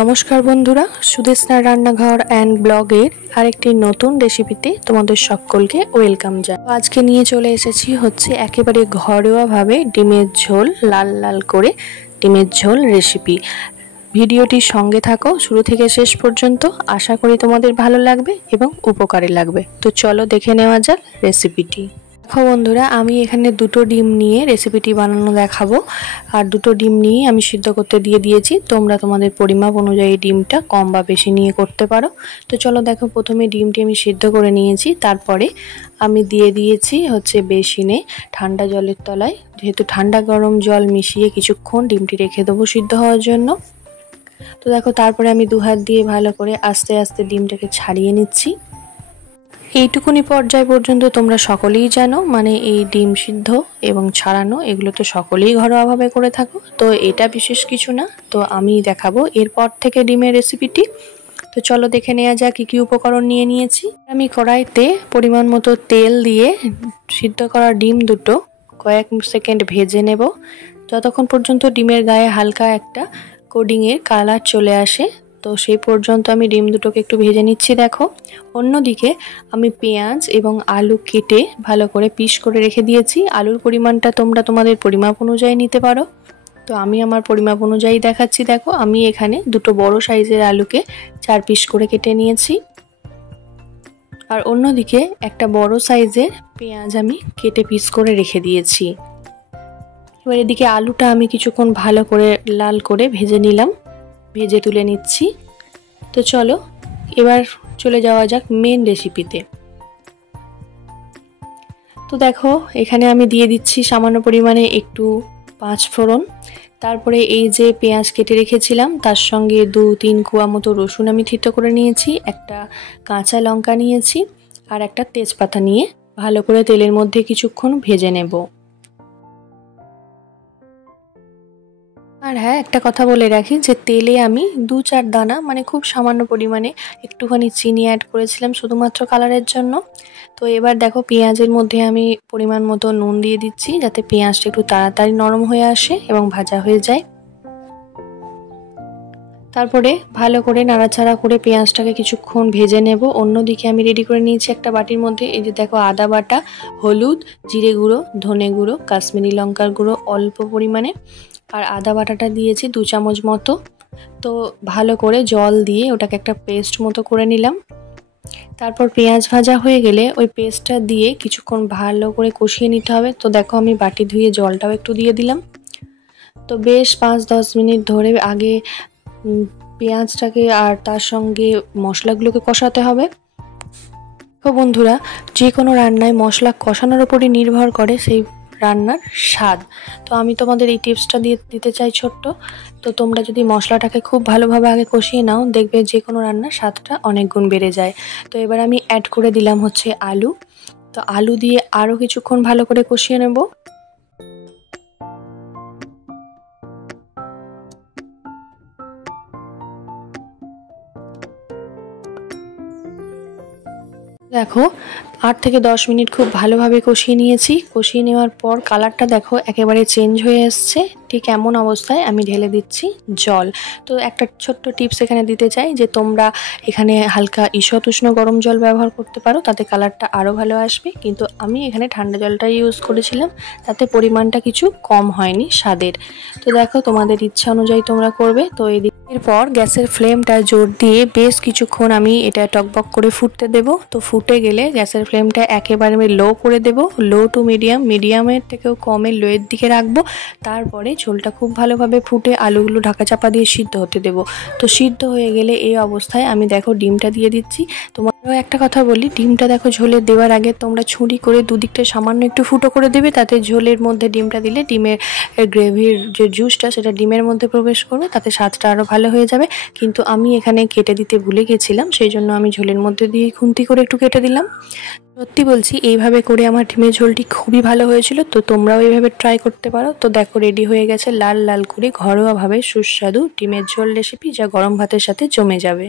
নমস্কার বন্ধুরা, সুদেশনা রান্নাঘর অ্যান্ড ব্লগের আরেকটি নতুন রেসিপিতে তোমাদের সকলকে ওয়েলকাম জানাই। আজকে নিয়ে চলে এসেছি একেবারে ঘরোয়াভাবে ডিমের ঝোল, লাল লাল করে ডিমের ঝোল রেসিপি। ভিডিওটির সঙ্গে থাকো শুরু থেকে শেষ পর্যন্ত, আশা করি তোমাদের ভালো লাগবে এবং উপকারে লাগবে। তো চলো দেখে নেওয়া যাক রেসিপিটি। দেখো বন্ধুরা, আমি এখানে দুটো ডিম নিয়ে রেসিপিটি বানানো দেখাবো। আর দুটো ডিম নিয়ে আমি সিদ্ধ করতে দিয়ে দিয়েছি। তোমরা তোমাদের পরিমাপ অনুযায়ী ডিমটা কম বা বেশি নিয়ে করতে পারো। তো চলো দেখো, প্রথমে ডিমটি আমি সিদ্ধ করে নিয়েছি। তারপরে আমি দিয়ে দিয়েছি বেসিনে ঠান্ডা জলের তলায়, যেহেতু ঠান্ডা গরম জল মিশিয়ে কিছুক্ষণ ডিমটি রেখে দেবো সিদ্ধ হওয়ার জন্য। তো দেখো, তারপরে আমি দু হাত দিয়ে ভালো করে আস্তে আস্তে ডিমটাকে ছাড়িয়ে নিচ্ছি। এইটুকুনি পর্যায় পর্যন্ত তোমরা সকলেই জানো, মানে এই ডিম সিদ্ধ এবং ছাড়ানো এগুলো তো সকলেই ঘরোয়াভাবে করে থাকো। তো এটা বিশেষ কিছু না, তো আমি দেখাবো এরপর থেকে ডিমের রেসিপিটি। তো চলো দেখে নেওয়া যাক কী কী উপকরণ নিয়ে নিয়েছি। আমি কড়াইতে পরিমাণ মতো তেল দিয়ে সিদ্ধ করা ডিম দুটো কয়েক সেকেন্ড ভেজে নেব, যতক্ষণ পর্যন্ত ডিমের গায়ে হালকা একটা কোডিংয়ের কালার চলে আসে। তো সেই পর্যন্ত আমি ডিম দুটোকে একটু ভেজে নিচ্ছি। দেখো, অন্যদিকে আমি পেঁয়াজ এবং আলু কেটে ভালো করে পিস করে রেখে দিয়েছি। আলুর পরিমাণটা তোমরা তোমাদের পরিমাপ অনুযায়ী নিতে পারো, তো আমি আমার পরিমাপ অনুযায়ী দেখাচ্ছি। দেখো, আমি এখানে দুটো বড় সাইজের আলুকে 4 পিস করে কেটে নিয়েছি। আর অন্যদিকে একটা বড় সাইজের পেঁয়াজ আমি কেটে পিস করে রেখে দিয়েছি। এবার এদিকে আলুটা আমি কিছুক্ষণ ভালো করে লাল করে ভেজে নিলাম, ভেজে তুলে নিচ্ছি। তো চলো এবার চলে যাওয়া যাক মেন রেসিপিতে। তো দেখো, এখানে আমি দিয়ে দিচ্ছি সামান্য পরিমাণে একটু 5 ফোড়ন। তারপরে এই যে পেঁয়াজ কেটে রেখেছিলাম তার সঙ্গে 2-3 কোয়া মতো রসুন আমি থেঁতো করে নিয়েছি, একটা কাঁচা লঙ্কা নিয়েছি আর একটা তেজপাতা নিয়ে ভালো করে তেলের মধ্যে কিছুক্ষণ ভেজে নেব। আর হ্যাঁ, একটা কথা বলে রাখি যে তেলে আমি 2-4 দানা, মানে খুব সামান্য পরিমাণে একটুখানি চিনি অ্যাড করেছিলাম শুধুমাত্র কালারের জন্য। তো এবার দেখো, পেঁয়াজের মধ্যে আমি পরিমাণ মতো নুন দিয়ে দিচ্ছি, যাতে পেঁয়াজটা একটু তাড়াতাড়ি নরম হয়ে আসে এবং ভাজা হয়ে যায়। তারপরে ভালো করে নাড়াচাড়া করে পেঁয়াজটাকে কিছুক্ষণ ভেজে নেব। অন্যদিকে আমি রেডি করে নিয়েছি একটা বাটির মধ্যে, এই যে দেখো, আদা বাটা, হলুদ, জিরে গুঁড়ো, ধনে গুঁড়ো, কাশ্মীরি লঙ্কার গুঁড়ো অল্প পরিমাণে, আর আদা বাটাটা দিয়েছি 2 চামচ মতো। তো ভালো করে জল দিয়ে ওটাকে একটা পেস্ট মতো করে নিলাম। তারপর পেঁয়াজ ভাজা হয়ে গেলে ওই পেস্টটা দিয়ে কিছুক্ষণ ভালো করে কষিয়ে নিতে হবে। তো দেখো, আমি বাটি ধুয়ে জলটাও একটু দিয়ে দিলাম। তো বেশ 5-10 মিনিট ধরে আগে পেঁয়াজটাকে আর তার সঙ্গে মশলাগুলোকে কষাতে হবে। তো বন্ধুরা, যে কোনো রান্নায় মশলা কষানোর উপরই নির্ভর করে সেই রান্নার স্বাদ। তো আমি তোমাদের এই টিপসটা দিতে চাই ছোট্ট। তো তোমরা যদি মশলাটাকে খুব ভালোভাবে আগে কষিয়ে নাও, দেখবে যে কোনো রান্নার স্বাদটা অনেক গুণ বেড়ে যায়। তো এবার আমি অ্যাড করে দিলাম আলু। তো আলু দিয়ে আরও কিছুক্ষণ ভালো করে কষিয়ে নেব। দেখো, 8 থেকে 10 মিনিট খুব ভালোভাবে কষিয়ে নিয়েছি। কষিয়ে নেওয়ার পর কালারটা দেখো একেবারে চেঞ্জ হয়ে এসছে। ঠিক এমন অবস্থায় আমি ঢেলে দিচ্ছি জল। তো একটা ছোট্ট টিপস এখানে দিতে চাই যে তোমরা এখানে হালকা ঈষৎ উষ্ণ গরম জল ব্যবহার করতে পারো, তাতে কালারটা আরও ভালো আসবে। কিন্তু আমি এখানে ঠান্ডা জলটা ইউজ করেছিলাম, তাতে পরিমাণটা কিছু কম হয়নি স্বাদের। তো দেখো, তোমাদের ইচ্ছা অনুযায়ী তোমরা করবে। তো এরপর গ্যাসের ফ্লেমটা জোর দিয়ে বেশ কিছুক্ষণ আমি এটা টকবক করে ফুটতে দেব। তো ফুটে গেলে গ্যাসের ফ্লেমটা একেবারে আমি লো করে দেব, লো টু মিডিয়াম, মিডিয়ামের থেকেও কমে লোয়ের দিকে রাখবো। তারপরে ঝোলটা খুব ভালোভাবে ফুটে আলুগুলো ঢাকা চাপা দিয়ে সিদ্ধ হতে দেব। তো সিদ্ধ হয়ে গেলে এই অবস্থায় আমি দেখো ডিমটা দিয়ে দিচ্ছি। তোমারও একটা কথা বলি, ডিমটা দেখো ঝোলে দেওয়ার আগে তোমরা ছুরি করে দুদিকটা সামান্য একটু ফুটো করে দেবে, তাতে ঝোলের মধ্যে ডিমটা দিলে ডিমের গ্রেভির যে জুসটা সেটা ডিমের মধ্যে প্রবেশ করবে, তাতে স্বাদটা আরও ভালো হয়ে যাবে। কিন্তু আমি এখানে কেটে দিতে ভুলে গেছিলাম, সেই জন্য আমি ঝোলের মধ্যে দিয়ে খুন্তি করে একটু কেটে দিলাম। সত্যি বলছি, এইভাবে করে আমার ডিমের ঝোলটি খুবই ভালো হয়েছিল। তো তোমরাও এইভাবে ট্রাই করতে পারো। তো দেখো, রেডি হয়ে গেছে লাল লাল করে ঘরোয়াভাবে সুস্বাদু ডিমের ঝোল রেসিপি, যা গরম ভাতের সাথে জমে যাবে।